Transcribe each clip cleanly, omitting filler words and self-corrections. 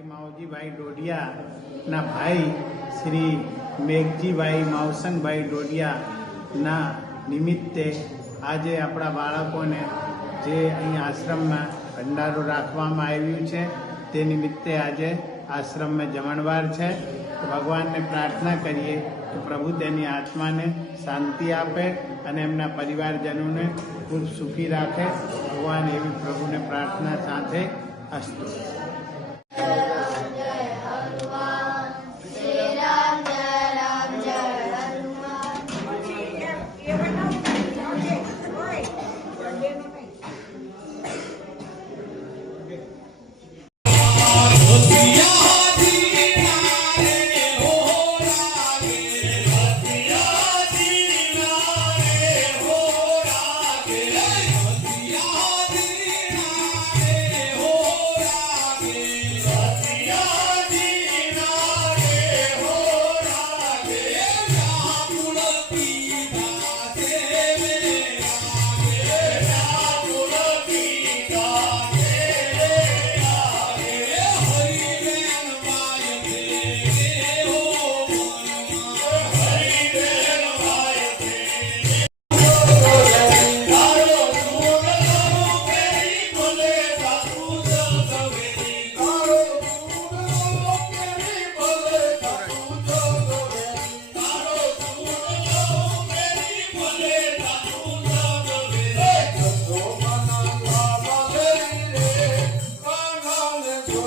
ભાઈ માવજીભાઈ ડોડિયાના ભાઈ શ્રી મેઘજીભાઈ માવસનભાઈ ડોડિયાના નિમિત્તે આજે આપણા બાળકોને જે અહીં આશ્રમમાં ભંડારો રાખવામાં આવ્યું છે તે નિમિત્તે આજે આશ્રમમાં જમણવાર છે. ભગવાનને પ્રાર્થના કરીએ કે પ્રભુ તેની આત્માને શાંતિ આપે અને એમના પરિવારજનોને ખૂબ સુખી રાખે. ભગવાન એવી પ્રભુને પ્રાર્થના સાથે અસ્તુ.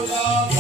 Hola.